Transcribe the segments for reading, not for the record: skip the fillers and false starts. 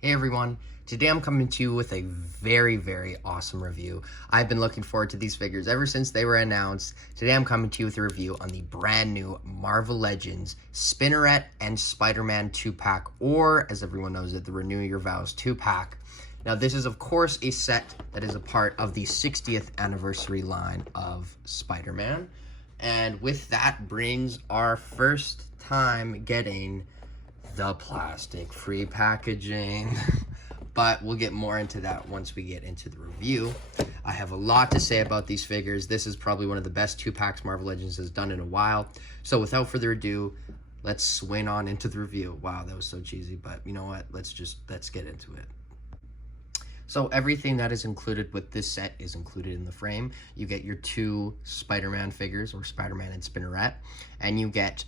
Hey everyone, today I'm coming to you with a very awesome review. I've been looking forward to these figures ever since they were announced. Today I'm coming to you with a review on the brand new Marvel Legends Spinneret and SpiderMan 2-pack, or as everyone knows it, the Renew Your Vows 2-pack. Now this is of course a set that is a part of the 60th anniversary line of Spider-Man. And with that brings our first time getting the plastic-free packaging. But we'll get more into that once we get into the review. I have a lot to say about these figures. This is probably one of the best 2-packs Marvel Legends has done in a while. So without further ado, let's swing on into the review. Wow, that was so cheesy, but you know what? Let's get into it. So everything that is included with this set is included in the frame. You get your 2 Spider-Man figures, or Spider-Man and Spinneret, and you get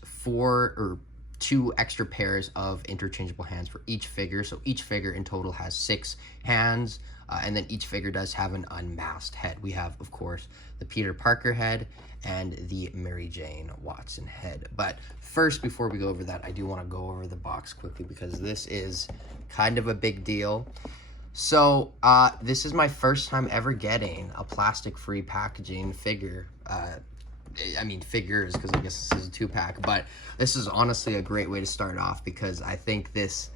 2 extra pairs of interchangeable hands for each figure. So each figure in total has 6 hands, and then each figure does have an unmasked head. We have, of course, the Peter Parker head and the Mary Jane Watson head. But first, before we go over that, I do want to go over the box quickly because this is kind of a big deal. So this is my first time ever getting a plastic-free packaging figure. I mean figures, because I guess this is a 2-pack, but this is honestly a great way to start off because I think it's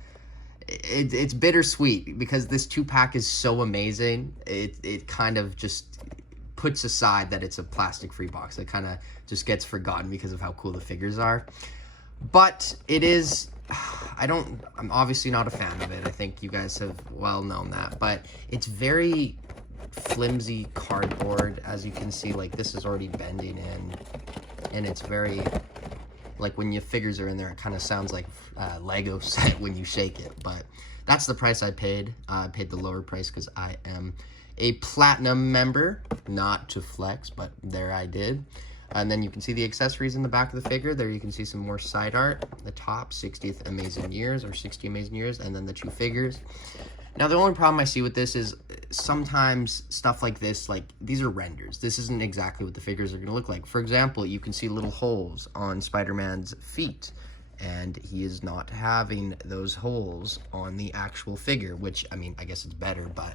bittersweet because this 2-pack is so amazing. It kind of just puts aside that it's a plastic-free box. It kind of just gets forgotten because of how cool the figures are. But it is, I'm obviously not a fan of it. I think you guys have well known that, but it's very flimsy cardboard. As you can see, like, this is already bending in, and it's very, like, when your figures are in there, it kind of sounds like Lego set when you shake it. But that's the price I paid. I paid the lower price because I am a platinum member, not to flex, but there I did. And then you can see the accessories in the back of the figure. There you can see some more side art. The top, 60th Amazing Years, or 60 Amazing Years, and then the 2 figures. Now, the only problem I see with this is sometimes stuff like this, like, these are renders. This isn't exactly what the figures are going to look like. For example, you can see little holes on Spider-Man's feet, and he is not having those holes on the actual figure, which, I mean, I guess it's better, but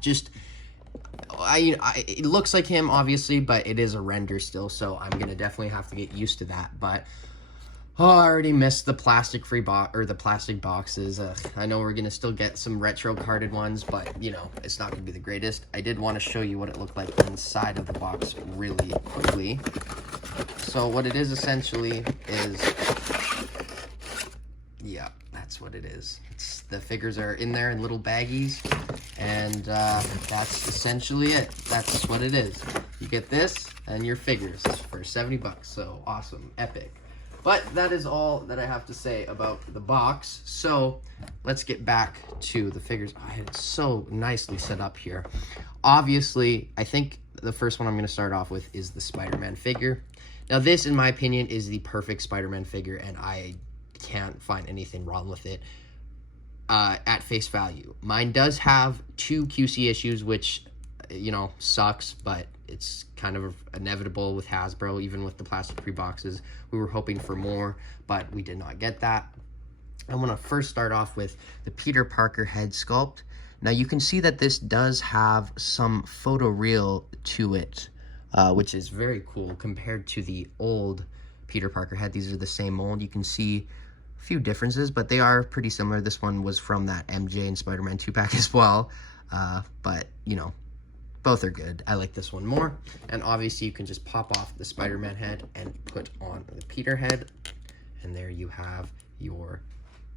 just, it looks like him, obviously, but it is a render still, so I'm going to definitely have to get used to that. But oh, I already missed the plastic-free box, or the plastic boxes. I know we're going to still get some retro carded ones, but, you know, it's not going to be the greatest. I did want to show you what it looked like inside of the box really quickly. So what it is essentially is, yeah, that's what it is. The figures are in there in little baggies, and that's essentially it. That's what it is. You get this and your figures for 70 bucks. So awesome, epic. But that is all that I have to say about the box. So let's get back to the figures. I had it so nicely set up here. Obviously, I think the first one I'm going to start off with is the Spider-Man figure. Now this, in my opinion, is the perfect Spider-Man figure, and I can't find anything wrong with it at face value. Mine does have 2 QC issues, which, you know, sucks, but it's kind of inevitable with Hasbro. Even with the plastic-free boxes, we were hoping for more, but we did not get that. I want to first start off with the Peter Parker head sculpt. Now you can see that this does have some photoreal to it, which is very cool compared to the old Peter Parker head. These are the same mold. You can see a few differences, but they are pretty similar. This one was from that MJ and Spider-Man 2-pack as well, but, you know, both are good. I like this one more. And obviously you can just pop off the Spider-Man head and put on the Peter head. And there you have your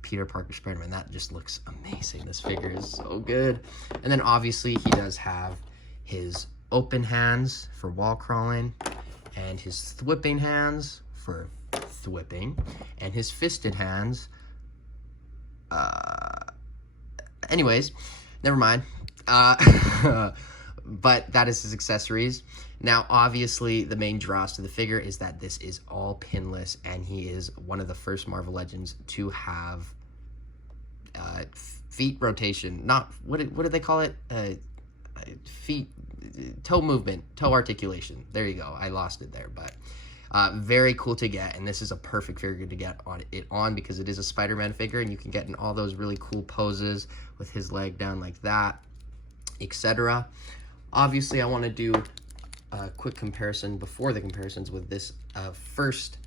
Peter Parker Spider-Man. That just looks amazing. This figure is so good. And then obviously he does have his open hands for wall crawling, and his thwipping hands for thwipping, and his fisted hands. Anyways, never mind. But that is his accessories. Now, obviously, the main draws to the figure is that this is all pinless, and he is one of the first Marvel Legends to have feet rotation. Not, what did they call it? Feet, toe movement, toe articulation. There you go. I lost it there, but Very cool to get, and this is a perfect figure to get on because it is a Spider-Man figure, and you can get in all those really cool poses with his leg down like that, etc. Obviously, I want to do a quick comparison before the comparisons with this first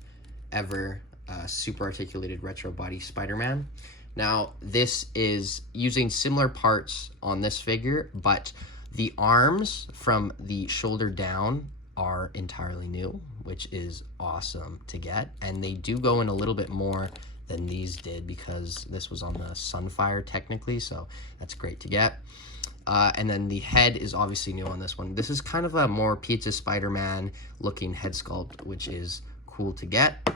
ever super articulated retro body Spider-Man. Now, this is using similar parts on this figure, but the arms from the shoulder down are entirely new, which is awesome to get. And they do go in a little bit more than these did because this was on the Sunfire technically, so that's great to get. And then the head is obviously new on this one. This is kind of a more Pizza Spider-Man looking head sculpt, which is cool to get.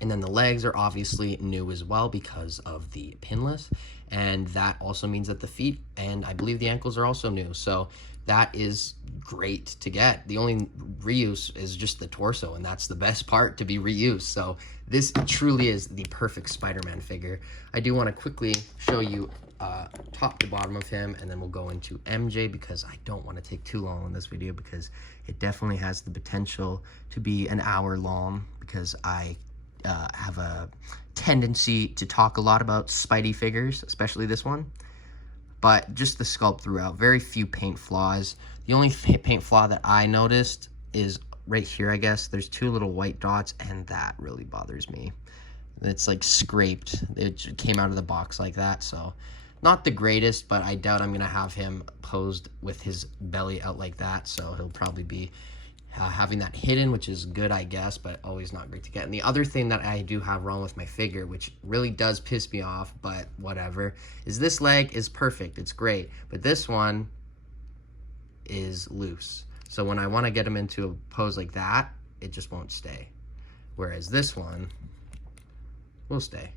And then the legs are obviously new as well because of the pinless. And that also means that the feet and I believe the ankles are also new. So that is great to get. The only reuse is just the torso, and that's the best part to be reused. So this truly is the perfect Spider-Man figure. I do want to quickly show you top to bottom of him, and then we'll go into MJ because I don't want to take too long on this video because it definitely has the potential to be an hour long because I have a tendency to talk a lot about Spidey figures, especially this one. But just the sculpt throughout, very few paint flaws. The only paint flaw that I noticed is right here, I guess. There's two little white dots, and that really bothers me. It's like scraped. It came out of the box like that, so not the greatest, but I doubt I'm going to have him posed with his belly out like that, so he'll probably be having that hidden, which is good, I guess, but always not great to get. And the other thing that I do have wrong with my figure, which really does piss me off, but whatever, is this leg is perfect. It's great. But this one is loose. So when I want to get him into a pose like that, it just won't stay. Whereas this one will stay.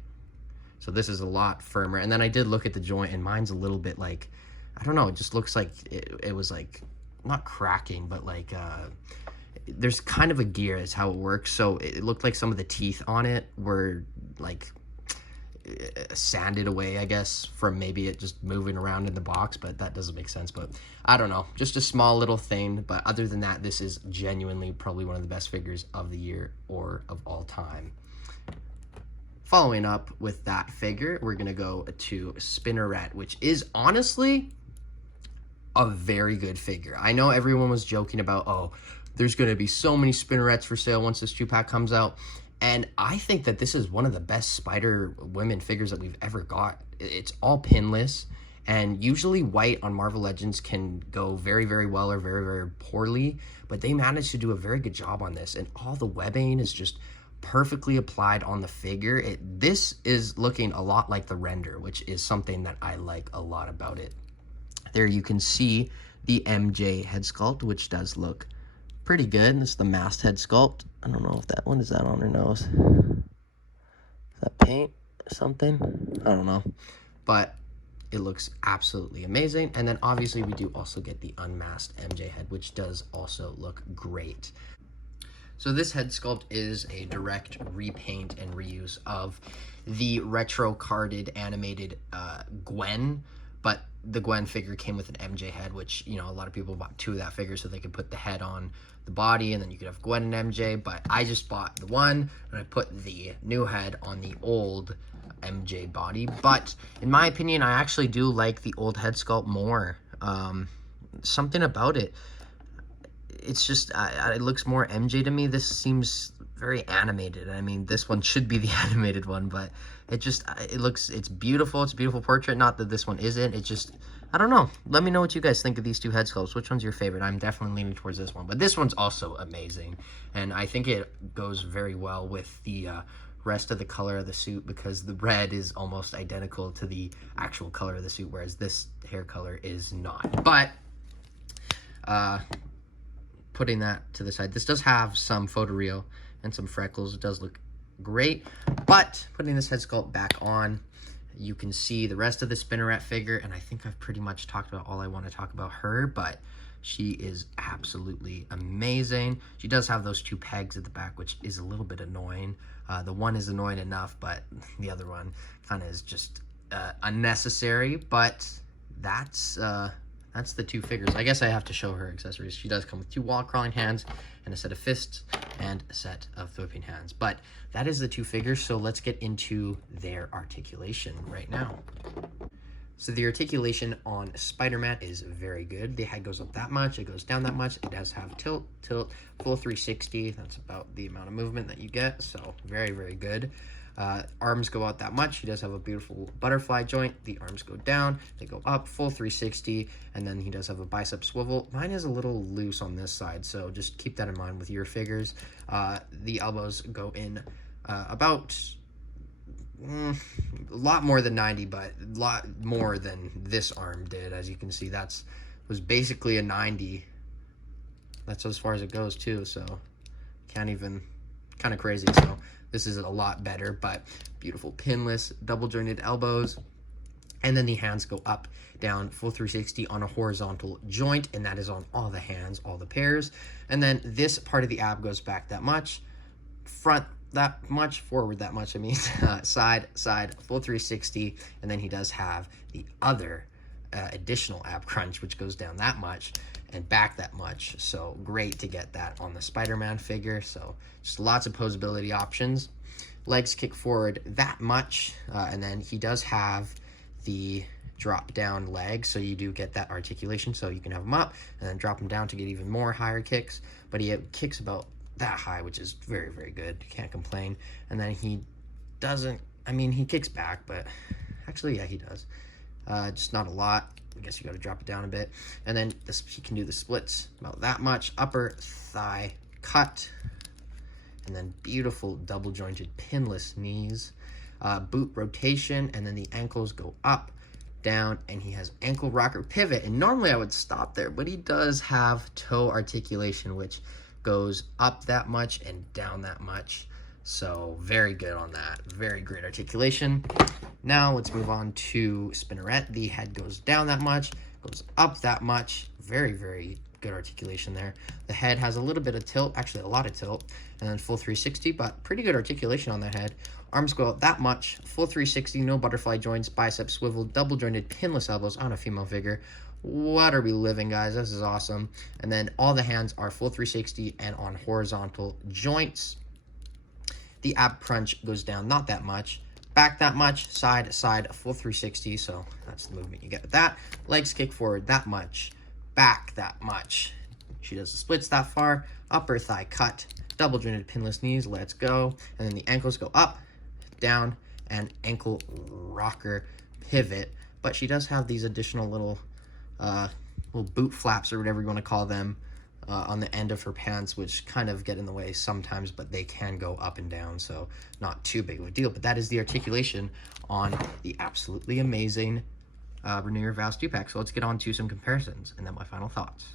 So this is a lot firmer. And then I did look at the joint, and mine's a little bit like, I don't know, it just looks like it was like, not cracking, but like there's kind of a gear is how it works. So it looked like some of the teeth on it were like sanded away, I guess, from maybe it just moving around in the box, but that doesn't make sense. But I don't know, just a small little thing. But other than that, this is genuinely probably one of the best figures of the year or of all time. Following up with that figure, we're gonna go to Spinneret, which is honestly a very good figure. I know everyone was joking about, oh, there's going to be so many Spinnerets for sale once this 2-pack comes out. And I think that this is one of the best Spider-Women figures that we've ever got. It's all pinless, and usually white on Marvel Legends can go very, very well or very, very poorly, but they managed to do a very good job on this, and all the webbing is just perfectly applied on the figure. This is looking a lot like the render, which is something that I like a lot about it. There you can see the MJ head sculpt, which does look pretty good. This is the masked head sculpt. I don't know if that one is that on her nose. Is that paint or something? I don't know. But it looks absolutely amazing. And then obviously we do also get the unmasked MJ head, which does also look great. So this head sculpt is a direct repaint and reuse of the retro carded animated Gwen, but the Gwen figure came with an MJ head, which, you know, a lot of people bought 2 of that figure so they could put the head on the body, and then you could have Gwen and MJ, but I just bought the one, and I put the new head on the old MJ body. But in my opinion, I actually do like the old head sculpt more. Something about it, it's just, it looks more MJ to me. This seems very animated. I mean, this one should be the animated one, but it's beautiful. It's a beautiful portrait. Not that this one isn't. It's just, I don't know. Let me know what you guys think of these 2 head sculpts. Which one's your favorite? I'm definitely leaning towards this one, but this one's also amazing, and I think it goes very well with the rest of the color of the suit because the red is almost identical to the actual color of the suit, whereas this hair color is not. But putting that to the side, this does have some photoreal and some freckles. It does look great, but putting this head sculpt back on, you can see the rest of the Spinneret figure, and I think I've pretty much talked about all I want to talk about her, but she is absolutely amazing. She does have those 2 pegs at the back, which is a little bit annoying. The one is annoying enough, but the other one kind of is just unnecessary, but that's the 2 figures. I guess I have to show her accessories. She does come with 2 wall crawling hands and a set of fists, and a set of whipping hands. But that is the two figures, so let's get into their articulation right now. So the articulation on SpiderMan is very good. The head goes up that much, it goes down that much. It does have tilt, full 360. That's about the amount of movement that you get, so very, very good. Arms go out that much. He does have a beautiful butterfly joint. The arms go down, they go up, full 360, and then he does have a bicep swivel. Mine is a little loose on this side, so just keep that in mind with your figures. The elbows go in about a lot more than 90, but a lot more than this arm did. As you can see, was basically a 90. That's as far as it goes too, so can't even, kind of crazy. So this is a lot better, but beautiful pinless, double jointed elbows. And then the hands go up, down, full 360 on a horizontal joint, and that is on all the hands, all the pairs. And then this part of the ab goes back that much, front that much, forward that much, side, full 360, and then he does have the other additional ab crunch, which goes down that much and back that much. So great to get that on the SpiderMan figure. So just lots of posability options. Legs kick forward that much, and then he does have the drop down leg, so you do get that articulation, so you can have him up and then drop him down to get even more higher kicks. But he kicks about that high, which is very, very good. Can't complain. And then he doesn't, he kicks back, but actually, yeah, he does. Just not a lot. I guess you got to drop it down a bit. And then he can do the splits about that much. Upper thigh cut. And then beautiful double jointed pinless knees. Boot rotation, and then the ankles go up, down, and he has ankle rocker pivot. And normally I would stop there, but he does have toe articulation, which goes up that much and down that much. So very good on that. Very great articulation. Now let's move on to Spinneret. The head goes down that much, goes up that much. Very, very good articulation there. The head has a little bit of tilt, actually a lot of tilt, and then full 360, but pretty good articulation on that head. Arms go out that much, full 360, no butterfly joints, bicep swivel, double jointed pinless elbows on a female figure. What are we living, guys? This is awesome. And then all the hands are full 360 and on horizontal joints. The ab crunch goes down not that much, back that much, side, full 360. So that's the movement you get with that. Legs kick forward that much, back that much. She does the splits that far. Upper thigh cut, double jointed pinless knees. Let's go. And then the ankles go up, down, and ankle rocker pivot. But she does have these additional little boot flaps or whatever you want to call them on the end of her pants, which kind of get in the way sometimes, but they can go up and down, so not too big of a deal. But that is the articulation on the absolutely amazing Renew Vows 2-pack. So let's get on to some comparisons and then my final thoughts.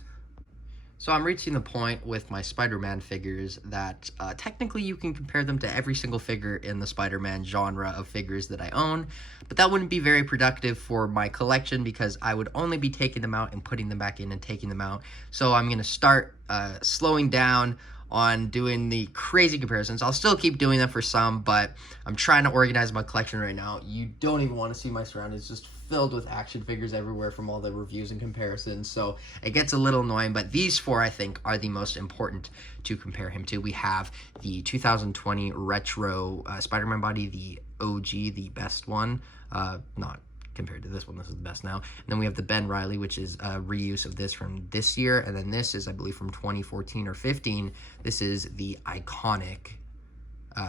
So I'm reaching the point with my Spider-Man figures that technically you can compare them to every single figure in the Spider-Man genre of figures that I own, but that wouldn't be very productive for my collection because I would only be taking them out and putting them back in and taking them out. So I'm going to start slowing down on doing the crazy comparisons. I'll still keep doing them for some, but I'm trying to organize my collection right now. You don't even want to see my surroundings, just filled with action figures everywhere from all the reviews and comparisons, so it gets a little annoying, but these four I think are the most important to compare him to. We have the 2020 retro Spider-Man body, the OG, the best one, not compared to this one, this is the best now. And then we have the Ben Reilly, which is a reuse of this from this year, and then this is, I believe, from 2014 or 15. This is the iconic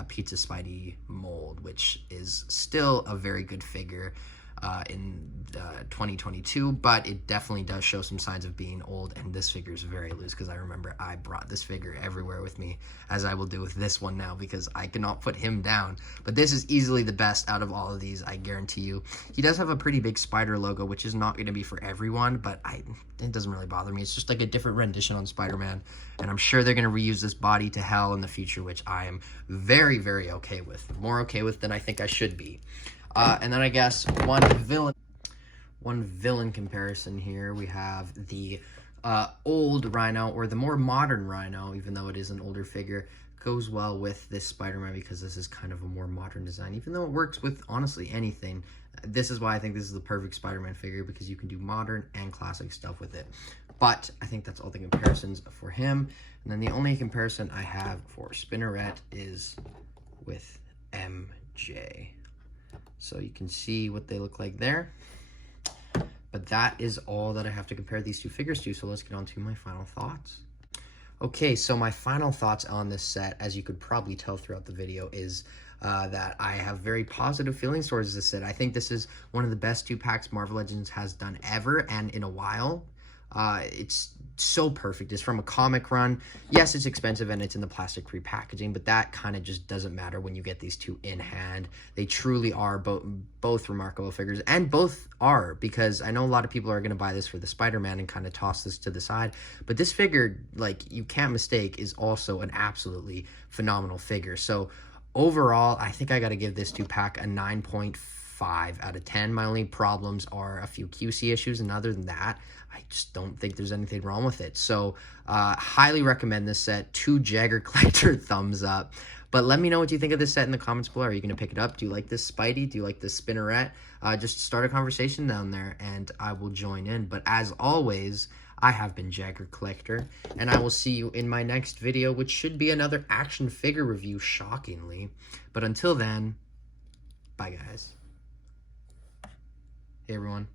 Pizza Spidey mold, which is still a very good figure in 2022, but it definitely does show some signs of being old, and this figure is very loose because I remember I brought this figure everywhere with me, as I will do with this one now because I cannot put him down. But this is easily the best out of all of these, I guarantee you. He does have a pretty big spider logo, which is not going to be for everyone, but it doesn't really bother me. It's just like a different rendition on Spider-Man, and I'm sure they're going to reuse this body to hell in the future, which I am very, very okay with. More okay with than I think I should be. And then I guess one villain comparison here. We have the old Rhino, or the more modern Rhino, even though it is an older figure, goes well with this Spider-Man because this is kind of a more modern design, even though it works with honestly anything. This is why I think this is the perfect Spider-Man figure, because you can do modern and classic stuff with it. But I think that's all the comparisons for him. And then the only comparison I have for Spinneret is with MJ. So you can see what they look like there. But that is all that I have to compare these two figures to. So let's get on to my final thoughts. Okay, so my final thoughts on this set, as you could probably tell throughout the video, is that I have very positive feelings towards this set. I think this is one of the best 2-packs Marvel Legends has done ever and in a while. It's so perfect. It's from a comic run. Yes, it's expensive and it's in the plastic pre-packaging, but that kind of just doesn't matter when you get these two in hand. They truly are both remarkable figures, and both are, because I know a lot of people are going to buy this for the Spider-Man and kind of toss this to the side, but this figure, like, you can't mistake, is also an absolutely phenomenal figure. So overall, I think I got to give this 2-pack a 9.5 out of 10. My only problems are a few QC issues, and other than that, I just don't think there's anything wrong with it. So highly recommend this set. 2 Jagger Collector thumbs up. But let me know what you think of this set in the comments below. Are you going to pick it up? Do you like this Spidey? Do you like this Spinneret? Just start a conversation down there and I will join in. But as always, I have been Jagger Collector, and I will see you in my next video, which should be another action figure review, shockingly. But until then, bye guys. Hey everyone.